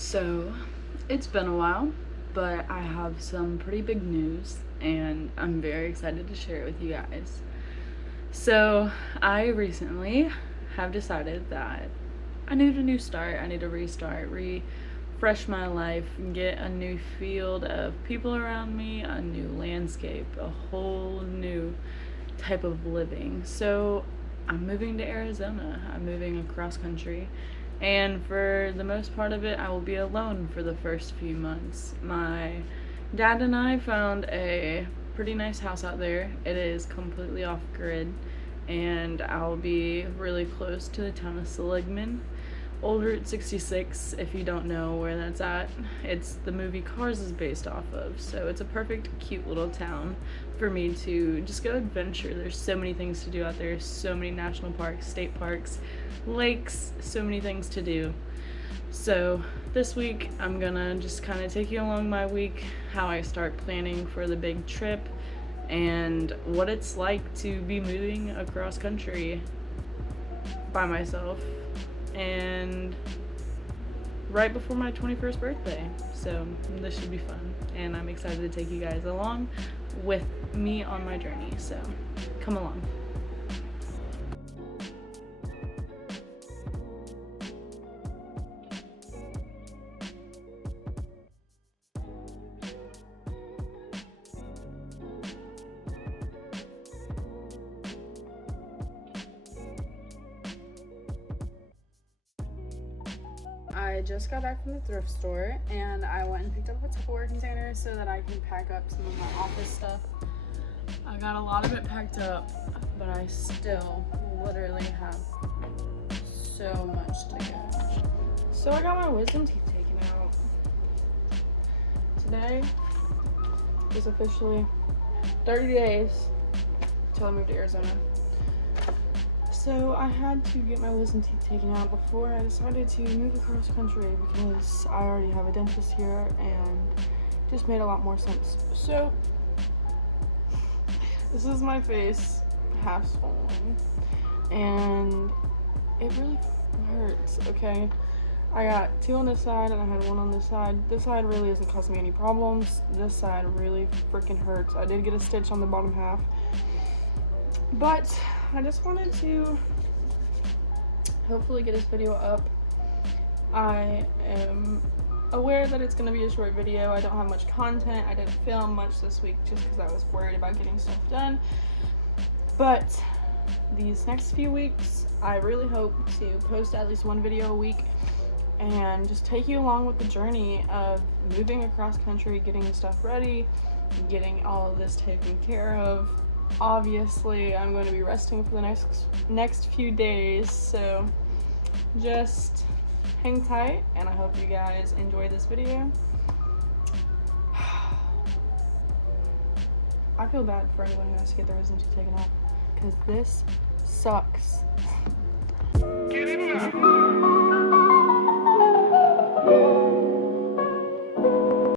So, it's been a while, but I have some pretty big news, and I'm very excited to share it with you guys. So, I recently have decided that I need a new start. I need to restart, refresh my life, and get a new field of people around me, a new landscape, a whole new type of living. So, I'm moving to Arizona. I'm moving across country. And for the most part of it, I will be alone for the first few months. My dad and I found a pretty nice house out there. It is completely off grid, and I'll be really close to the town of Seligman. Old Route 66, if you don't know where that's at, it's the movie Cars is based off of. So it's a perfect, cute little town for me to just go adventure. There's so many things to do out there, so many national parks, state parks, lakes, so many things to do. So this week, I'm gonna just kind of take you along my week, how I start planning for the big trip, and what it's like to be moving across country by myself and right before my 21st birthday. So this should be fun, and I'm excited to take you guys along with me on my journey. So come along. I just got back from the thrift store and I went and picked up a Tupperware container so that I can pack up some of my office stuff. I got a lot of it packed up, but I still literally have so much to go. So I got my wisdom teeth taken out. Today is officially 30 days until I move to Arizona. So I had to get my wisdom teeth taken out before I decided to move across country because I already have a dentist here and it just made a lot more sense. So this is my face, half swollen, and it really hurts, okay? I got two on this side and I had one on this side. This side really isn't causing me any problems. This side really freaking hurts. I did get a stitch on the bottom half, but I just wanted to hopefully get this video up. I am aware that it's going to be a short video. I don't have much content. I didn't film much this week just because I was worried about getting stuff done. But these next few weeks, I really hope to post at least one video a week and just take you along with the journey of moving across country, getting stuff ready, getting all of this taken care of. Obviously, I'm going to be resting for the next few days, so just hang tight, and I hope you guys enjoy this video. I feel bad for anyone who has to get their wisdom teeth taken out, because this sucks. Get in now.